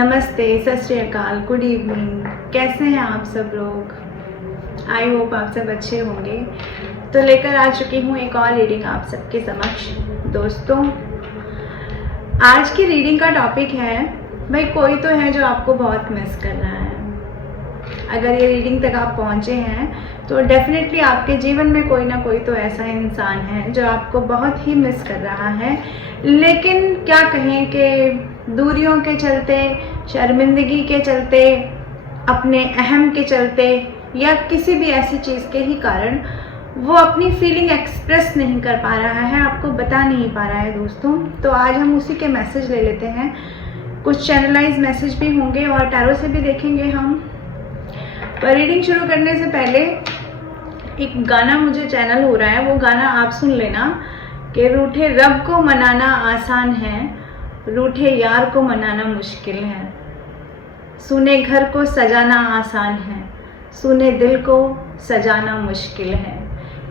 नमस्ते, सत श्री अकाल, गुड इवनिंग। कैसे हैं आप सब लोग? आई होप आप सब अच्छे होंगे। तो लेकर आ चुकी हूँ एक और रीडिंग आप सबके समक्ष। दोस्तों, आज की रीडिंग का टॉपिक है, भाई कोई तो है जो आपको बहुत मिस कर रहा है। अगर ये रीडिंग तक आप पहुँचे हैं तो डेफिनेटली आपके जीवन में कोई ना कोई तो ऐसा इंसान है जो आपको बहुत ही मिस कर रहा है। लेकिन क्या कहें कि दूरियों के चलते, शर्मिंदगी के चलते, अपने अहम के चलते या किसी भी ऐसी चीज़ के ही कारण वो अपनी फीलिंग एक्सप्रेस नहीं कर पा रहा है, आपको बता नहीं पा रहा है। दोस्तों, तो आज हम उसी के मैसेज ले लेते हैं। कुछ चैनलाइज मैसेज भी होंगे और टैरो से भी देखेंगे हम। पर रीडिंग शुरू करने से पहले एक गाना मुझे चैनल हो रहा है, वो गाना आप सुन लेना कि रूठे रब को मनाना आसान है, रूठे यार को मनाना मुश्किल है। सुने घर को सजाना आसान है, सुने दिल को सजाना मुश्किल है।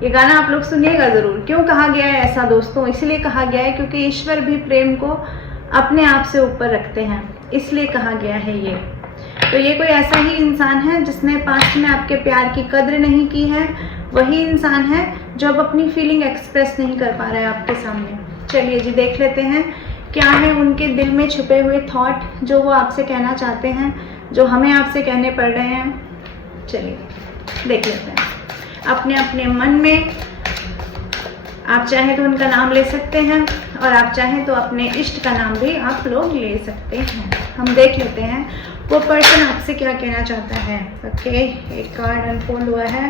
ये गाना आप लोग सुनिएगा ज़रूर। क्यों कहा गया है ऐसा दोस्तों? इसलिए कहा गया है क्योंकि ईश्वर भी प्रेम को अपने आप से ऊपर रखते हैं, इसलिए कहा गया है ये। तो ये कोई ऐसा ही इंसान है जिसने पास्ट में आपके प्यार की कद्र नहीं की है, वही इंसान है जो अब अपनी फीलिंग एक्सप्रेस नहीं कर पा रहा है आपके सामने। चलिए जी, देख लेते हैं क्या है उनके दिल में छुपे हुए थॉट जो वो आपसे कहना चाहते हैं, जो हमें आपसे कहने पड़ रहे हैं। चलिए देख लेते हैं। अपने अपने मन में आप चाहें तो उनका नाम ले सकते हैं और आप चाहें तो अपने इष्ट का नाम भी आप लोग ले सकते हैं। हम देख लेते हैं वो पर्सन आपसे क्या कहना चाहता है। ओके, एक कार्ड अनफोल्ड हुआ है।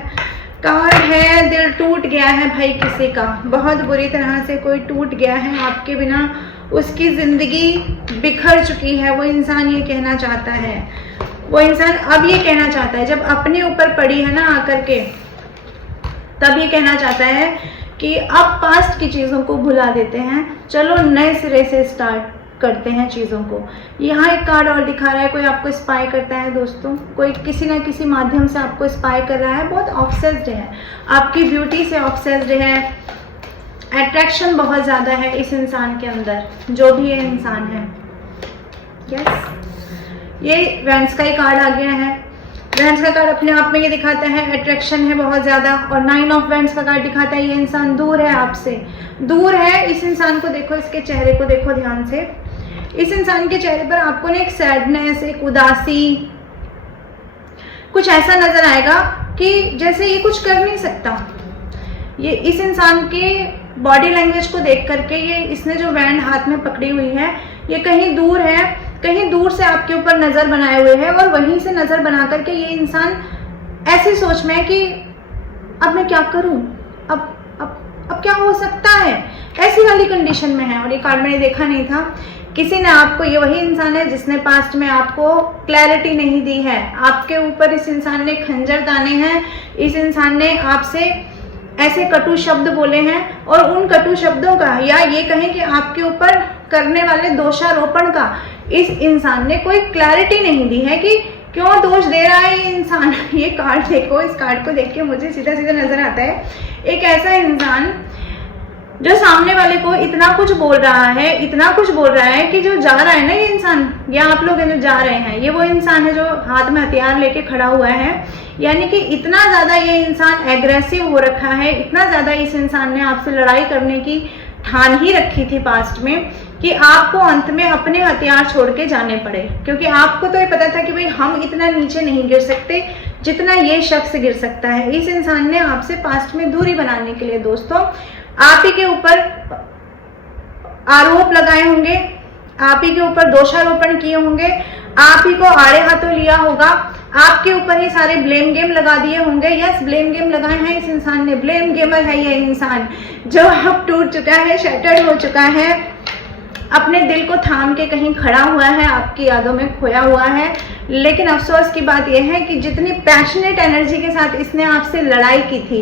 कार्ड है दिल टूट गया है भाई किसी का, बहुत बुरी तरह से कोई टूट गया है आपके बिना, उसकी ज़िंदगी बिखर चुकी है। वो इंसान ये कहना चाहता है, वो इंसान अब ये कहना चाहता है, जब अपने ऊपर पड़ी है ना आकर के, तब ये कहना चाहता है कि अब पास्ट की चीज़ों को भुला देते हैं, चलो नए सिरे से स्टार्ट करते हैं चीज़ों को। यहाँ एक कार्ड और दिखा रहा है, कोई आपको स्पाई करता है दोस्तों, कोई किसी ना किसी माध्यम से आपको स्पाई कर रहा है, बहुत ऑब्सेस्ड है, आपकी ब्यूटी से ऑब्सेस्ड है, अट्रैक्शन बहुत ज़्यादा है इस इंसान के अंदर, जो भी ये इंसान है। यस, ये वेंस का ही कार्ड आ गया है। वेंस का कार्ड अपने आप में ये दिखाता है अट्रैक्शन है बहुत ज़्यादा, और 9 ऑफ वेंस का कार्ड दिखाता है ये इंसान दूर है आपसे, दूर है। इस इंसान को देखो, इसके चेहरे को देखो ध्यान से। इस इंसान के चेहरे पर आपको ना एक सैडनेस, एक उदासी, कुछ ऐसा नजर आएगा कि जैसे ये कुछ कर नहीं सकता। ये इस इंसान के बॉडी लैंग्वेज को देख करके, ये इसने जो बैंड हाथ में पकड़ी हुई है, ये कहीं दूर है, कहीं दूर से आपके ऊपर नज़र बनाए हुए है, और वहीं से नज़र बना करके ये इंसान ऐसी सोच में है कि अब मैं क्या करूं, अब क्या हो सकता है, ऐसी वाली कंडीशन में है। और ये कार्ड मैंने देखा नहीं था, किसी ने आपको, ये वही इंसान है जिसने पास्ट में आपको क्लैरिटी नहीं दी है, आपके ऊपर इस इंसान ने खंजर ताने हैं, इस इंसान ने आपसे ऐसे कटु शब्द बोले हैं, और उन कटु शब्दों का, या ये कहें कि आपके ऊपर करने वाले दोषारोपण का इस इंसान ने कोई क्लैरिटी नहीं दी है कि क्यों दोष दे रहा है ये इंसान। ये कार्ड देखो, इस कार्ड को देख के मुझे सीधा सीधा नजर आता है एक ऐसा इंसान जो सामने वाले को इतना कुछ बोल रहा है, इतना कुछ बोल रहा है कि जो जा रहा है ना ये इंसान, या आप लोग हैं जो जा रहे हैं, ये वो इंसान है जो हाथ में हथियार लेके खड़ा हुआ है। यानी कि इतना ज़्यादा ये इंसान एग्रेसिव हो रखा है, इतना ज़्यादा इस इंसान ने आपसे लड़ाई करने की ठान ही रखी थी पास्ट में, कि आपको अंत में अपने हथियार छोड़ के जाने पड़े। क्योंकि आपको तो ये पता था कि भाई हम इतना नीचे नहीं गिर सकते जितना ये शख्स गिर सकता है। इस इंसान ने आपसे पास्ट में दूरी बनाने के लिए दोस्तों आप ही के ऊपर आरोप लगाए होंगे, आप ही के ऊपर दोषारोपण किए होंगे, आप ही को आड़े हाथों लिया होगा, आपके ऊपर ही सारे ब्लेम गेम लगा दिए होंगे। यस, ब्लेम गेम लगाए हैं इस इंसान ने, ब्लेम गेमर है ये इंसान, जो अब टूट चुका है, शैटर्ड हो चुका है, अपने दिल को थाम के कहीं खड़ा हुआ है, आपकी यादों में खोया हुआ है। लेकिन अफसोस की बात यह है कि जितनी पैशनेट एनर्जी के साथ इसने आपसे लड़ाई की थी,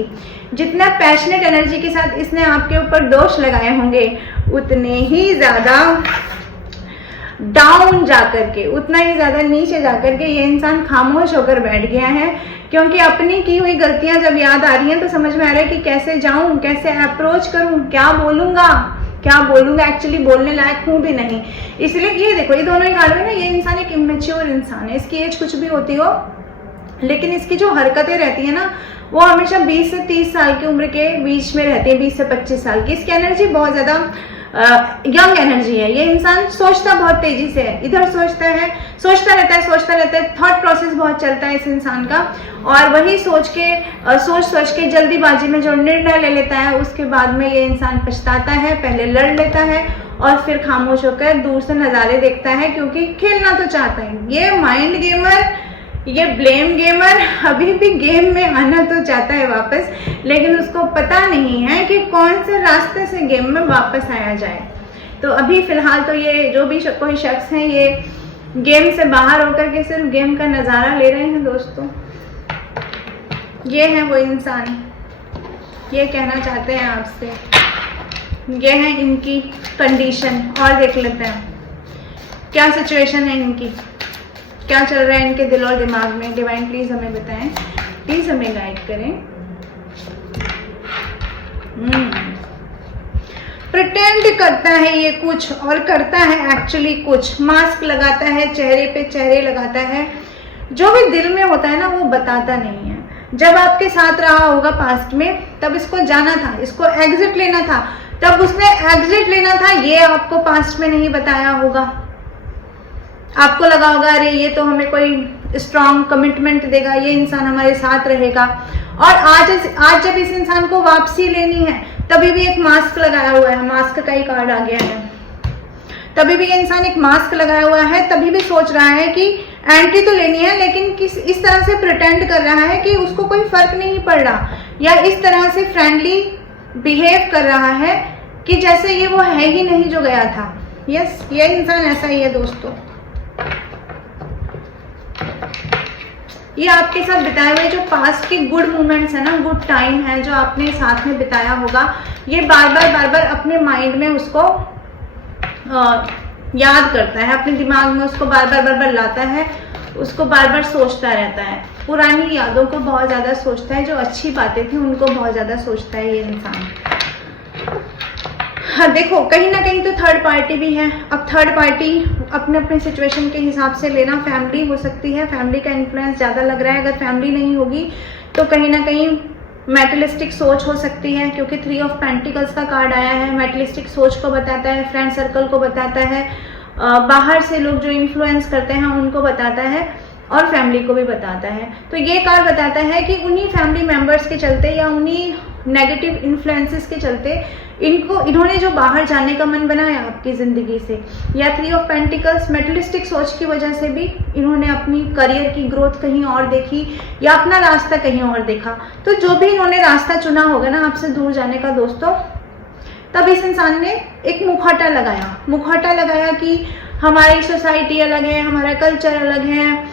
जितना पैशनेट एनर्जी के साथ इसने आपके ऊपर दोष लगाए होंगे, उतने ही ज़्यादा डाउन जाकर के, उतना ही ज़्यादा नीचे जाकर के ये इंसान खामोश होकर बैठ गया है। क्योंकि अपनी की हुई गलतियां जब याद आ रही हैं तो समझ में आ रहा है कि कैसे जाऊं, कैसे अप्रोच करूं, क्या बोलूँगा, क्या बोलूँ, मैं एक्चुअली बोलने लायक हूँ भी नहीं। इसलिए ये देखो, ये दोनों ही कार्ड में ना, ये इंसान एक इमेच्योर इंसान है, इसकी एज कुछ भी होती हो, लेकिन इसकी जो हरकतें रहती है ना, वो हमेशा 20 से 30 साल की उम्र के बीच में रहती है, 20 से 25 साल की। इसकी एनर्जी बहुत ज़्यादा यंग एनर्जी है। ये इंसान सोचता बहुत तेजी से है, इधर सोचता रहता है, थॉट प्रोसेस बहुत चलता है इस इंसान का, और वही सोच के जल्दीबाजी में जो निर्णय ले लेता है, उसके बाद में ये इंसान पछताता है। पहले लड़ लेता है और फिर खामोश होकर दूर से नज़ारे देखता है, क्योंकि खेलना तो चाहता है। ये माइंड गेमर, ये ब्लेम गेमर अभी भी गेम में आना तो चाहता है वापस, लेकिन उसको पता नहीं है कि कौन से रास्ते से गेम में वापस आया जाए। तो अभी फिलहाल तो ये जो भी कोई शख्स है, ये गेम से बाहर होकर के सिर्फ गेम का नज़ारा ले रहे हैं दोस्तों। ये है वो इंसान, ये कहना चाहते हैं आपसे, ये है इनकी कंडीशन। और देख लेते हैं क्या सिचुएशन है इनकी, क्या चल रहा है इनके दिल और दिमाग में। डिवाइन प्लीज हमें बताएं, प्लीज हमें गाइड करें। प्रिटेंड करता है ये कुछ और करता है एक्चुअली कुछ। मास्क लगाता है, चेहरे पे चेहरे लगाता है, जो भी दिल में होता है ना वो बताता नहीं है। जब आपके साथ रहा होगा पास्ट में, तब इसको जाना था, इसको एग्जिट लेना था, तब उसने एग्जिट लेना था, ये आपको पास्ट में नहीं बताया होगा। आपको लगा होगा अरे ये तो हमें कोई स्ट्रॉन्ग कमिटमेंट देगा, ये इंसान हमारे साथ रहेगा। और आज जब इस इंसान को वापसी लेनी है, तभी भी एक मास्क लगाया हुआ है, मास्क का ही कार्ड आ गया है। तभी भी ये इंसान एक मास्क लगाया हुआ है, तभी भी सोच रहा है कि एंट्री तो लेनी है, लेकिन इस तरह से प्रिटेंड कर रहा है कि उसको कोई फर्क नहीं पड़ रहा, या इस तरह से फ्रेंडली बिहेव कर रहा है कि जैसे ये वो है ही नहीं जो गया था। यस, ये इंसान ऐसा ही है दोस्तों। ये आपके साथ बिताए हुए जो पास्ट के गुड मोमेंट्स है ना, गुड टाइम है जो आपने साथ में बिताया होगा, ये बार बार अपने माइंड में उसको याद करता है, अपने दिमाग में उसको बार बार लाता है, उसको बार बार सोचता रहता है। पुरानी यादों को बहुत ज़्यादा सोचता है, जो अच्छी बातें थी उनको बहुत ज़्यादा सोचता है ये इंसान। हाँ देखो, कहीं ना कहीं तो थर्ड पार्टी भी है। अब थर्ड पार्टी अपने अपने सिचुएशन के हिसाब से लेना। फैमिली हो सकती है, फैमिली का इन्फ्लुएंस ज़्यादा लग रहा है। अगर फैमिली नहीं होगी तो कहीं ना कहीं मेटलिस्टिक सोच हो सकती है, क्योंकि 3 ऑफ पेंटिकल्स का कार्ड आया है। मेटलिस्टिक सोच को बताता है, फ्रेंड सर्कल को बताता है, बाहर से लोग जो इन्फ्लुएंस करते हैं उनको बताता है, और फैमिली को भी बताता है। तो ये कार्ड बताता है कि उन्हीं फैमिली मेंबर्स के चलते या उन्हीं नेगेटिव इन्फ्लुएंसेस के चलते इन्होंने जो बाहर जाने का मन बनाया आपकी ज़िंदगी से, या 3 ऑफ पेंटिकल्स मेटलिस्टिक सोच की वजह से भी इन्होंने अपनी करियर की ग्रोथ कहीं और देखी, या अपना रास्ता कहीं और देखा। तो जो भी इन्होंने रास्ता चुना होगा ना आपसे दूर जाने का दोस्तों, तब इस इंसान ने एक मुखौटा लगाया कि हमारी सोसाइटी अलग है, हमारा कल्चर अलग है,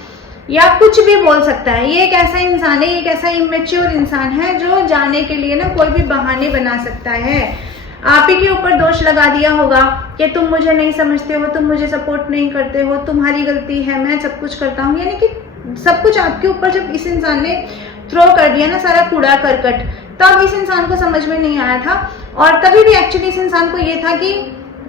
या कुछ भी बोल सकता है। ये एक ऐसा इंसान है, एक ऐसा इमेच्योर इंसान है जो जाने के लिए ना कोई भी बहाने बना सकता है। आप ही के ऊपर दोष लगा दिया होगा कि तुम मुझे नहीं समझते हो, तुम मुझे सपोर्ट नहीं करते हो, तुम्हारी गलती है, मैं सब कुछ करता हूँ, यानी कि सब कुछ आपके ऊपर जब इस इंसान ने थ्रो कर दिया ना सारा कूड़ा करकट, तब इस इंसान को समझ में नहीं आया था। और तभी भी एक्चुअली इस इंसान को ये था कि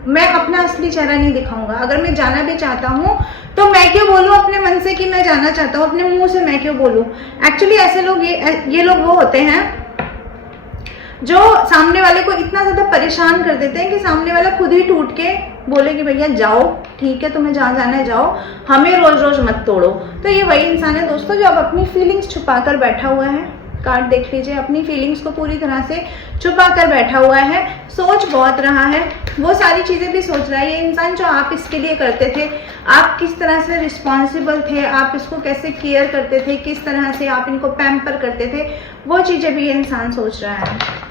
मैं अपना असली चेहरा नहीं दिखाऊंगा। अगर मैं जाना भी चाहता हूँ तो मैं क्यों बोलूँ अपने मन से कि मैं जाना चाहता हूँ, अपने मुंह से मैं क्यों बोलूँ। एक्चुअली ऐसे लोग ये लोग वो होते हैं जो सामने वाले को इतना ज़्यादा परेशान कर देते हैं कि सामने वाला खुद ही टूट के बोले कि भैया जाओ, ठीक है, तुम्हें जहाँ जाना है जाओ, हमें रोज रोज मत तोड़ो। तो ये वही इंसान है दोस्तों जो अब अपनी फीलिंग्स छुपा कर बैठा हुआ है। कार्ड देख लीजिए, अपनी फीलिंग्स को पूरी तरह से छुपा कर बैठा हुआ है, सोच बहुत रहा है, वो सारी चीज़ें भी सोच रहा है। ये इंसान जो आप इसके लिए करते थे, आप किस तरह से रिस्पॉन्सिबल थे, आप इसको कैसे केयर करते थे, किस तरह से आप इनको पैम्पर करते थे, वो चीज़ें भी ये इंसान सोच रहा है।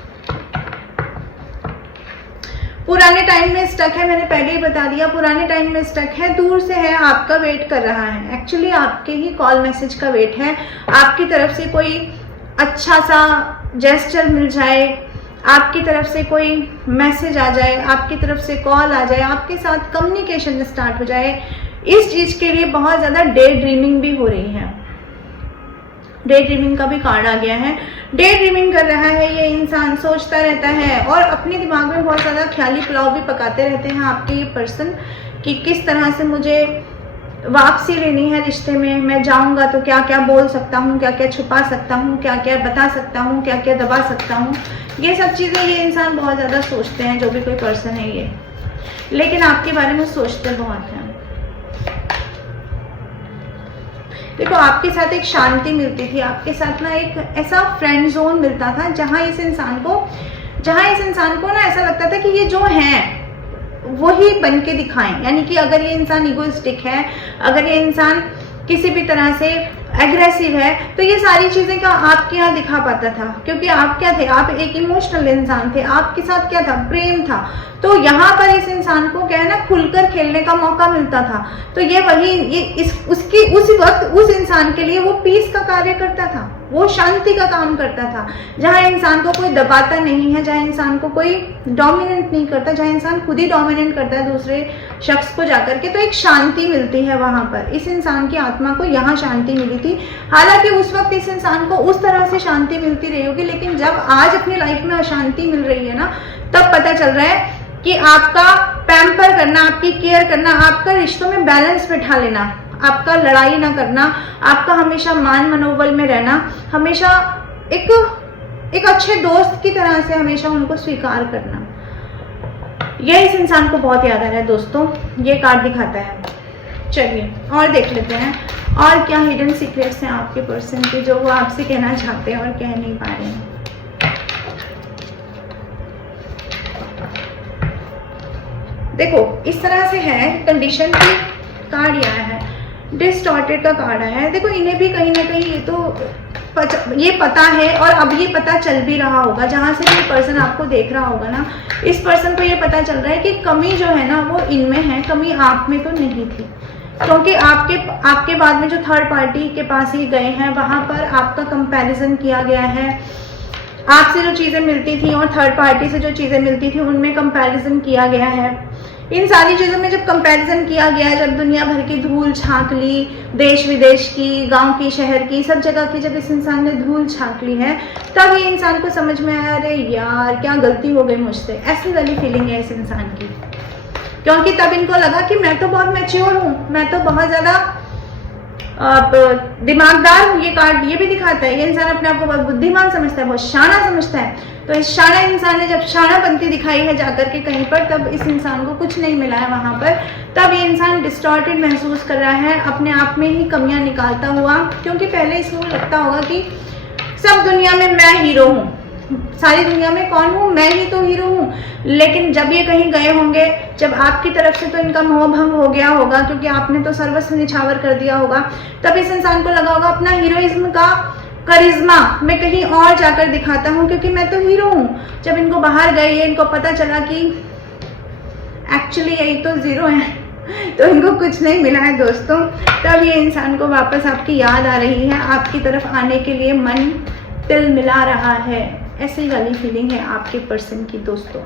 पुराने टाइम में स्टक है, मैंने पहले ही बता दिया, पुराने टाइम में स्टक है, दूर से है, आपका वेट कर रहा है। एक्चुअली आपके ही कॉल मैसेज का वेट है, आपकी तरफ से कोई अच्छा सा जेस्चर मिल जाए, आपकी तरफ से कोई मैसेज आ जाए, आपकी तरफ से कॉल आ जाए, आपके साथ कम्युनिकेशन स्टार्ट हो जाए। इस चीज़ के लिए बहुत ज़्यादा डे ड्रीमिंग भी हो रही है। डे ड्रीमिंग का भी कार्ड आ गया है। डे ड्रीमिंग कर रहा है ये इंसान, सोचता रहता है और अपने दिमाग में बहुत ज़्यादा ख्याली पुलाव भी पकाते रहते हैं आपके ये पर्सन कि किस तरह से मुझे वापसी लेनी है रिश्ते में, मैं जाऊंगा तो क्या क्या बोल सकता हूँ, क्या क्या छुपा सकता हूँ, क्या क्या बता सकता हूँ, क्या क्या दबा सकता हूँ। ये सब चीज़ें ये इंसान बहुत ज़्यादा सोचते हैं, जो भी कोई पर्सन है ये, लेकिन आपके बारे में सोचते बहुत हैं। देखो आपके साथ एक शांति मिलती थी, आपके साथ ना एक ऐसा फ्रेंड जोन मिलता था जहाँ इस इंसान को ना ऐसा लगता था कि ये जो है वही बन के दिखाएं। यानी कि अगर ये इंसान इगोइस्टिक है, अगर ये इंसान किसी भी तरह से एग्रेसिव है, तो ये सारी चीज़ें क्या आपके यहाँ दिखा पाता था, क्योंकि आप क्या थे, आप एक इमोशनल इंसान थे, आपके साथ क्या था, प्रेम था। तो यहाँ पर इस इंसान को क्या है ना, खुलकर खेलने का मौका मिलता था। तो ये उस वक्त उस इंसान के लिए वो पीस का कार्य करता था, वो शांति का काम करता था, जहाँ इंसान को कोई दबाता नहीं है, जहाँ इंसान को कोई डोमिनेट नहीं करता, जहाँ इंसान खुद ही डोमिनेट करता है दूसरे शख्स को जाकर के। तो एक शांति मिलती है वहाँ पर, इस इंसान की आत्मा को यहाँ शांति मिली थी। हालांकि उस वक्त इस इंसान को उस तरह से शांति मिलती रही होगी, लेकिन जब आज अपनी लाइफ में अशांति मिल रही है ना, तब पता चल रहा है कि आपका पैम्पर करना, आपकी केयर करना, आपका रिश्तों में बैलेंस बैठा लेना, आपका लड़ाई ना करना, आपका हमेशा मान मनोबल में रहना, हमेशा एक अच्छे दोस्त की तरह से हमेशा उनको स्वीकार करना, ये इस इंसान को बहुत याद आ रहा है दोस्तों। ये कार्ड दिखाता है। चलिए और देख लेते हैं और क्या हिडन सीक्रेट्स हैं आपके पर्सन के, जो वो आपसे कहना चाहते हैं और कह नहीं पा रहे हैं। देखो इस तरह से है, कंडीशन की कार्ड आया है, डिस्टॉर्टेड का कार्ड आया है। देखो इन्हें भी कहीं ना कहीं ये पता है, और अब ये पता चल भी रहा होगा, जहाँ से भी पर्सन आपको देख रहा होगा ना, इस पर्सन को ये पता चल रहा है कि कमी जो है ना वो इनमें है, कमी आप में तो नहीं थी। क्योंकि आपके बाद में जो थर्ड पार्टी के पास ही गए हैं, वहाँ पर आपका कंपैरिजन किया गया है, आपसे जो चीज़ें मिलती थी और थर्ड पार्टी से जो चीज़ें मिलती थी उनमें कंपैरिजन किया गया है। इन सारी चीज़ों में जब कंपैरिजन किया गया है, जब दुनिया भर की धूल छांक ली, देश विदेश की, गांव की, शहर की, सब जगह की जब इस इंसान ने धूल छांक ली है, तब ये इंसान को समझ में आया, अरे यार क्या गलती हो गई मुझसे, ऐसी वाली फीलिंग है इस इंसान की। क्योंकि तब इनको लगा कि मैं तो बहुत मैच्योर हूँ, मैं तो बहुत ज़्यादा दिमागदार हूँ। ये कार्ड ये भी दिखाता है, ये इंसान अपने आप को बहुत बुद्धिमान समझता है, बहुत शाना समझता है। तो इस शाना इंसान ने जब शानापंती दिखाई है जाकर के कहीं पर, तब इस इंसान को कुछ नहीं मिला है वहाँ पर। तब ये इंसान डिस्टॉर्टेड महसूस कर रहा है, अपने आप में ही कमियां निकालता हुआ, क्योंकि पहले इसको लगता होगा कि सब दुनिया में मैं हीरो हूँ, सारी दुनिया में कौन हूँ, मैं ही तो हीरो हूँ। लेकिन जब ये कहीं गए होंगे, जब आपकी तरफ से तो इनका मोह भंग हो गया होगा, क्योंकि आपने तो सर्वस्व निछावर कर दिया होगा, तब इस इंसान को लगा होगा अपना हीरोइज्म का करिश्मा मैं कहीं और जाकर दिखाता हूँ, क्योंकि मैं तो हीरो हूँ। जब इनको बाहर गए, इनको पता चला कि एक्चुअली यही तो जीरो है, तो इनको कुछ नहीं मिला है दोस्तों। तब ये इंसान को वापस आपकी याद आ रही है, आपकी तरफ आने के लिए मन तिल मिला रहा है, ऐसी वाली फीलिंग है आपके पर्सन की दोस्तों।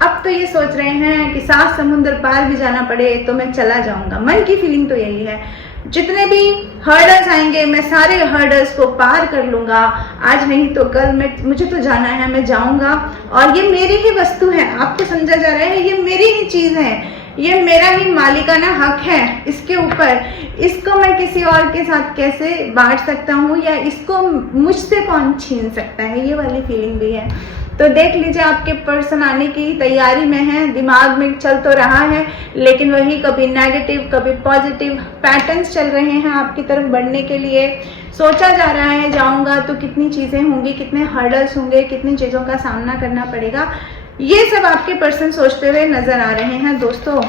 अब तो ये सोच रहे हैं कि 7 समुद्र पार भी जाना पड़े तो मैं चला जाऊंगा। मन की फीलिंग तो यही है, जितने भी हर्डल्स आएंगे मैं सारे हर्डल्स को पार कर लूंगा, आज नहीं तो कल मुझे तो जाना है, मैं जाऊंगा। और ये मेरी ही वस्तु है, आपको समझा जा रहा है, ये मेरी ही चीज है, ये मेरा ही मालिकाना हक है इसके ऊपर। इसको मैं किसी और के साथ कैसे बांट सकता हूँ, या इसको मुझसे कौन छीन सकता है, ये वाली फीलिंग भी है। तो देख लीजिए आपके पर्सन आने की तैयारी में है, दिमाग में चल तो रहा है, लेकिन वही कभी नेगेटिव कभी पॉजिटिव पैटर्न्स चल रहे हैं आपकी तरफ बढ़ने के लिए। सोचा जा रहा है जाऊंगा तो कितनी चीज़ें होंगी, कितने हर्डल्स होंगे, कितनी चीज़ों का सामना करना पड़ेगा, ये सब आपके पर्सन सोचते हुए नजर आ रहे हैं दोस्तों।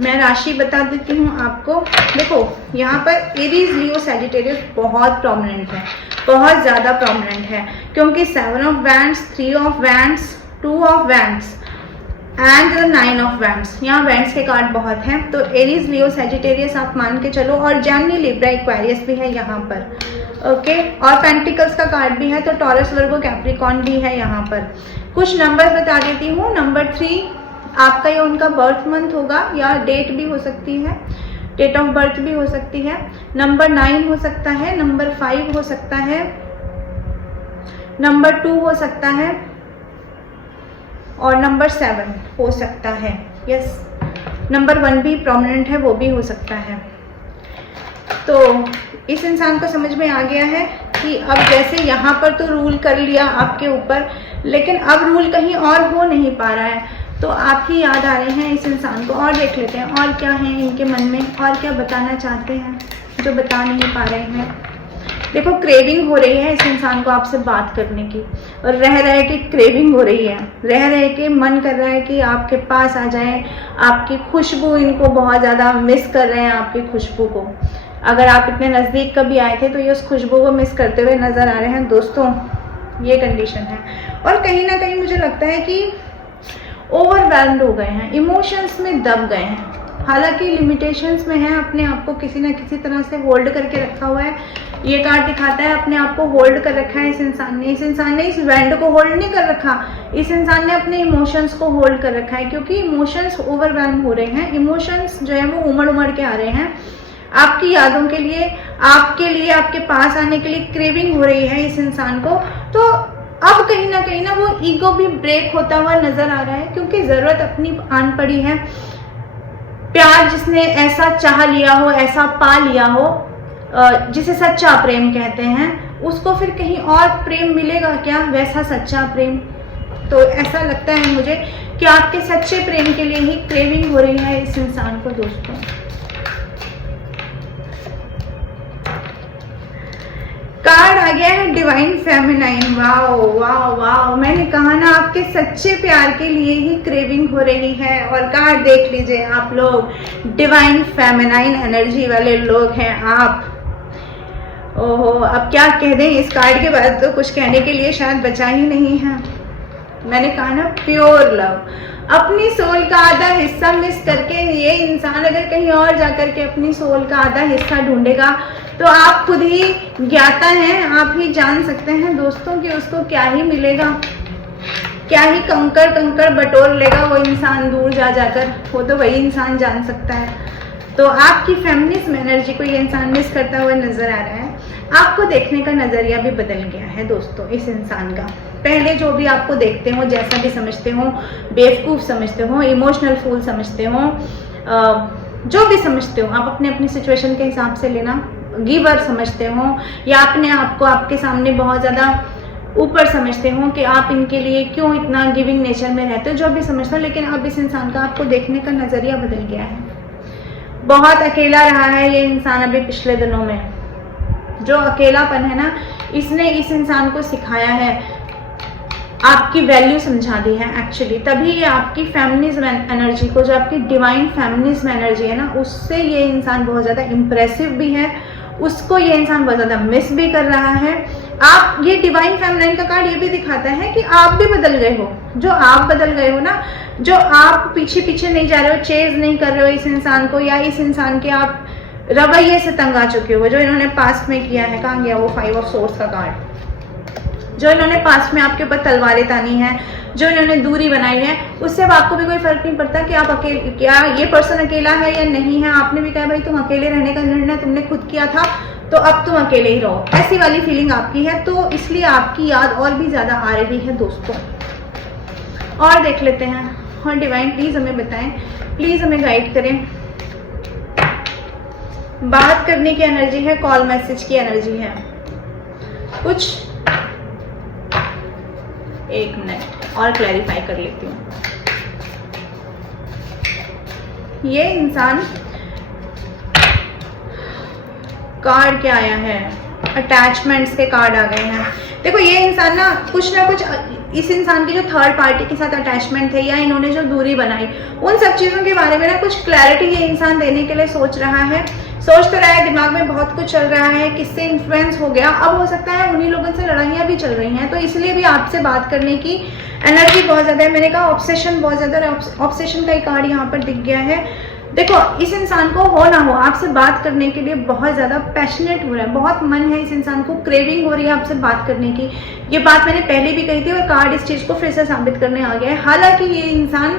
मैं राशि बता देती हूँ आपको। देखो यहाँ पर एरीज, लियो, सैजिटेरियस बहुत प्रोमिनेंट है, बहुत ज़्यादा प्रोमिनेंट है, क्योंकि 7 of wands, 3 of wands, 2 of wands and 9 of wands, यहाँ वैंड्स के कार्ड बहुत हैं। तो एरीज, लियो, सैजिटेरियस आप मान के चलो, और जेमिनी, लिब्रा, एक्वेरियस भी है यहाँ पर, ओके। और पेंटिकल्स का कार्ड भी है, तो टॉरस, वर्गो, कैप्रिकॉन भी है यहाँ पर। कुछ नंबर्स बता देती हूँ। नंबर 3 आपका या उनका बर्थ मंथ होगा, या डेट भी हो सकती है, डेट ऑफ बर्थ भी हो सकती है, नंबर 9 हो सकता है, नंबर 5 हो सकता है, नंबर 2 हो सकता है और नंबर 7 हो सकता है। यस, नंबर 1 भी प्रोमिनेंट है, वो भी हो सकता है। तो इस इंसान को समझ में आ गया है कि अब जैसे यहाँ पर तो रूल कर लिया आपके ऊपर, लेकिन अब रूल कहीं और हो नहीं पा रहा है, तो आप ही याद आ रहे हैं इस इंसान को। और देख लेते हैं और क्या है इनके मन में, और क्या बताना चाहते हैं जो बता नहीं पा रहे हैं। देखो, क्रेविंग हो रही है इस इंसान को आपसे बात करने की, और रह के क्रेविंग हो रही है, रह के मन कर रहा है कि आपके पास आ जाए, आपकी खुशबू, इनको बहुत ज़्यादा मिस कर रहे हैं आपकी खुशबू को। अगर आप इतने नज़दीक कभी आए थे तो ये उस खुशबू को मिस करते हुए नज़र आ रहे हैं दोस्तों, ये कंडीशन है। और कहीं ना कहीं मुझे लगता है कि ओवरवेल्म्ड हो गए हैं, इमोशंस में दब गए हैं। हालांकि लिमिटेशंस में है, अपने आप को किसी न किसी तरह से होल्ड करके रखा हुआ है। ये कार्ड दिखाता है अपने आप को होल्ड कर रखा है इस इंसान ने। इस इंसान ने इस बैंड को होल्ड नहीं कर रखा, इस इंसान ने अपने इमोशंस को होल्ड कर रखा है, क्योंकि इमोशंस ओवरवेल्म हो रहे हैं। इमोशंस जो है वो उमड़ के आ रहे हैं आपकी यादों के लिए, आपके लिए, आपके पास आने के लिए क्रेविंग हो रही है इस इंसान को। तो अब कहीं ना वो ईगो भी ब्रेक होता हुआ नजर आ रहा है, क्योंकि जरूरत अपनी आन पड़ी है। प्यार जिसने ऐसा चाह लिया हो, ऐसा पा लिया हो, जिसे सच्चा प्रेम कहते हैं, उसको फिर कहीं और प्रेम मिलेगा क्या, वैसा सच्चा प्रेम? तो ऐसा लगता है मुझे कि आपके सच्चे प्रेम के लिए ही क्रेविंग हो रही है इस इंसान को दोस्तों। कार्ड आ गया है divine feminine. Wow wow wow, मैंने कहा ना आपके सच्चे प्यार के लिए ही क्रेविंग हो रही है। और कार्ड देख लीजिए आप लोग, डिवाइन फेमिनाइन एनर्जी वाले लोग हैं आप। ओहो, अब क्या कह दें, इस कार्ड के बाद तो कुछ कहने के लिए शायद बचा ही नहीं है। मैंने कहा ना, प्योर लव, अपनी सोल का आधा हिस्सा मिस करके ये इंसान अगर कहीं और जाकर के अपनी सोल का आधा हिस्सा ढूंढेगा तो आप खुद ही ज्ञाता हैं, आप ही जान सकते हैं दोस्तों कि उसको क्या ही मिलेगा, क्या ही कंकड़ बटोर लेगा वो इंसान दूर जाकर, वो तो वही इंसान जान सकता है। तो आपकी फेमिनिज्म एनर्जी को ये इंसान मिस करता हुआ नजर आ रहा है। आपको देखने का नजरिया भी बदल गया है दोस्तों इस इंसान का। पहले जो भी आपको देखते हो, जैसा भी समझते हो, बेवकूफ़ समझते हो, इमोशनल फूल समझते हो, जो भी समझते हो आप अपने सिचुएशन के हिसाब से लेना, गिवर समझते हो, या अपने आप को आपके सामने बहुत ज़्यादा ऊपर समझते हो कि आप इनके लिए क्यों इतना गिविंग नेचर में रहते हो, जो भी समझते हो। लेकिन अब इस इंसान का आपको देखने का नज़रिया बदल गया है। बहुत अकेला रहा है ये इंसान अभी पिछले दिनों में। जो अकेलापन है ना, इसने इस इंसान को सिखाया है, आपकी वैल्यू समझा दी है एक्चुअली। तभी ये आपकी फेमिनिज्म एनर्जी को, जो आपकी डिवाइन फेमिनिज्म एनर्जी है ना, उससे ये इंसान बहुत ज़्यादा इम्प्रेसिव भी है, उसको ये इंसान बहुत ज़्यादा मिस भी कर रहा है। आप, ये डिवाइन फेमिनाइन का कार्ड ये भी दिखाता है कि आप भी बदल गए हो। जो आप बदल गए हो ना, जो आप पीछे नहीं जा रहे हो, चेज नहीं कर रहे हो इस इंसान को, या इस इंसान के आप रवैये से तंग आ चुके हो, जो इन्होंने पास्ट में किया है। कहाँ गया वो 5 ऑफ सोर्स का कार्ड? जो इन्होंने पास्ट में आपके ऊपर तलवारें तानी है, जो इन्होंने दूरी बनाई है, उससे अब आपको भी कोई फर्क नहीं पड़ता कि आप अकेले, क्या ये पर्सन अकेला है या नहीं है। आपने भी कहा भाई तुम अकेले रहने का निर्णय तुमने खुद किया था, तो अब तुम अकेले ही रहो, ऐसी वाली फीलिंग आपकी है। तो इसलिए आपकी याद और भी ज़्यादा आ रही है दोस्तों। और देख लेते हैं, और डिवाइन प्लीज़ हमें बताएं, प्लीज़ हमें गाइड करें। बात करने की एनर्जी है, कॉल मैसेज की एनर्जी है कुछ। एक मिनट और क्लैरिफाई कर लेती हूँ। ये इंसान, कार्ड क्या आया है, अटैचमेंट्स के कार्ड आ गए हैं। देखो, ये इंसान ना कुछ इस इंसान की जो थर्ड पार्टी के साथ अटैचमेंट थे, या इन्होंने जो दूरी बनाई, उन सब चीज़ों के बारे में ना कुछ क्लैरिटी ये इंसान देने के लिए सोच रहा है। सोच तो रहा है, दिमाग में बहुत कुछ चल रहा है, किससे इन्फ्लुएंस हो गया। अब हो सकता है उन्हीं लोगों से लड़ाइयाँ भी चल रही हैं, तो इसलिए भी आपसे बात करने की एनर्जी बहुत ज़्यादा है। मैंने कहा ऑब्सेशन बहुत ज़्यादा, ऑब्सेशन का एक कार्ड यहाँ पर दिख गया है। देखो, इस इंसान को हो ना हो आपसे बात करने के लिए बहुत ज़्यादा पैशनेट हो रहा है, बहुत मन है इस इंसान को, क्रेविंग हो रही है आपसे बात करने की। ये बात मैंने पहले भी कही थी और कार्ड इस चीज़ को फिर से साबित करने आ गया है। हालांकि ये इंसान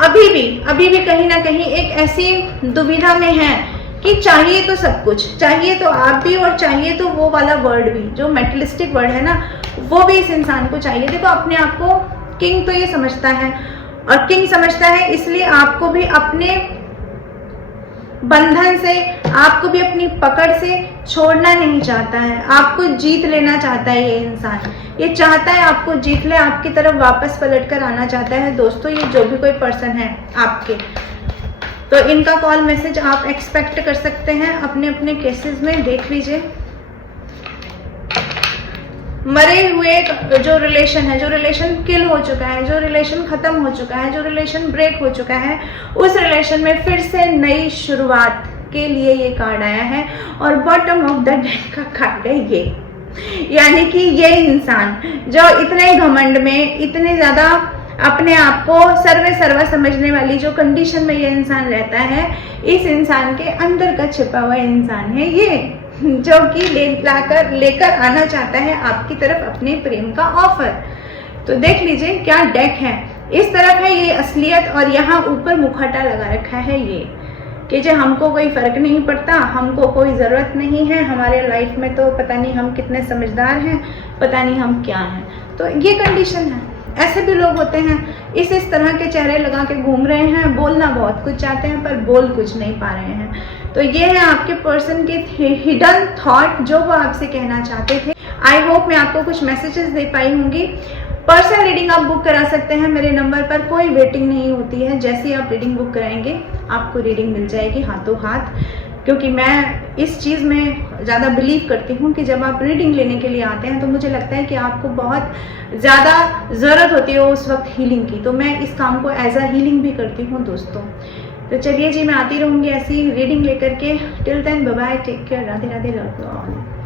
अभी भी कहीं ना कहीं एक ऐसी दुविधा में है कि चाहिए तो सब कुछ, चाहिए तो आप भी और चाहिए तो वो वाला वर्ड भी, जो मेटलिस्टिक वर्ड है ना, वो भी इस इंसान को चाहिए। देखो अपने आप को किंग तो ये समझता है, और किंग समझता है इसलिए आपको भी अपने बंधन से, आपको भी अपनी पकड़ से छोड़ना नहीं चाहता है, आपको जीत लेना चाहता है। ये इंसान ये चाहता है आपको जीत ले, आपकी तरफ वापस पलट कर आना चाहता है। दोस्तों ये जो भी कोई पर्सन है आपके, तो इनका कॉल मैसेज आप एक्सपेक्ट कर सकते हैं अपने अपने केसेस में। देख लीजिए, मरे हुए जो रिलेशन है, जो रिलेशन किल हो चुका है, जो रिलेशन खत्म हो चुका है, जो रिलेशन ब्रेक हो चुका है, उस रिलेशन में फिर से नई शुरुआत के लिए ये कार्ड आया है। और बॉटम ऑफ द डेक का कार्ड है ये, यानी कि ये इंसान जो इतने घमंड में, इतने ज्यादा अपने आप को सर्वे सर्वा समझने वाली जो कंडीशन में ये इंसान रहता है, इस इंसान के अंदर का छिपा हुआ इंसान है ये, जो कि लेकर आना चाहता है आपकी तरफ अपने प्रेम का ऑफर। तो देख लीजिए क्या डेक है, इस तरफ है ये असलियत, और यहाँ ऊपर मुखौटा लगा रखा है ये कि जो हमको कोई फर्क नहीं पड़ता, हमको कोई ज़रूरत नहीं है, हमारे लाइफ में तो पता नहीं हम कितने समझदार हैं, पता नहीं हम क्या हैं। तो ये कंडीशन है। ऐसे भी लोग होते हैं, इस तरह के चेहरे लगा के घूम रहे हैं, बोलना बहुत कुछ चाहते हैं पर बोल कुछ नहीं पा रहे हैं। तो ये है आपके पर्सन के हिडन थॉट जो वो आपसे कहना चाहते थे। आई होप मैं आपको कुछ मैसेजेस दे पाई होंगी। पर्सनल रीडिंग आप बुक करा सकते हैं मेरे नंबर पर, कोई वेटिंग नहीं होती है। जैसे ही आप रीडिंग बुक कराएंगे आपको रीडिंग मिल जाएगी हाथों हाथ, क्योंकि मैं इस चीज़ में ज़्यादा बिलीव करती हूँ कि जब आप रीडिंग लेने के लिए आते हैं तो मुझे लगता है कि आपको बहुत ज़्यादा ज़रूरत होती है उस वक्त हीलिंग की, तो मैं इस काम को एज अ हीलिंग भी करती हूँ दोस्तों। तो चलिए जी, मैं आती रहूँगी ऐसी रीडिंग लेकर के। Till then bye bye, take care, Radhe Radhe, love you all.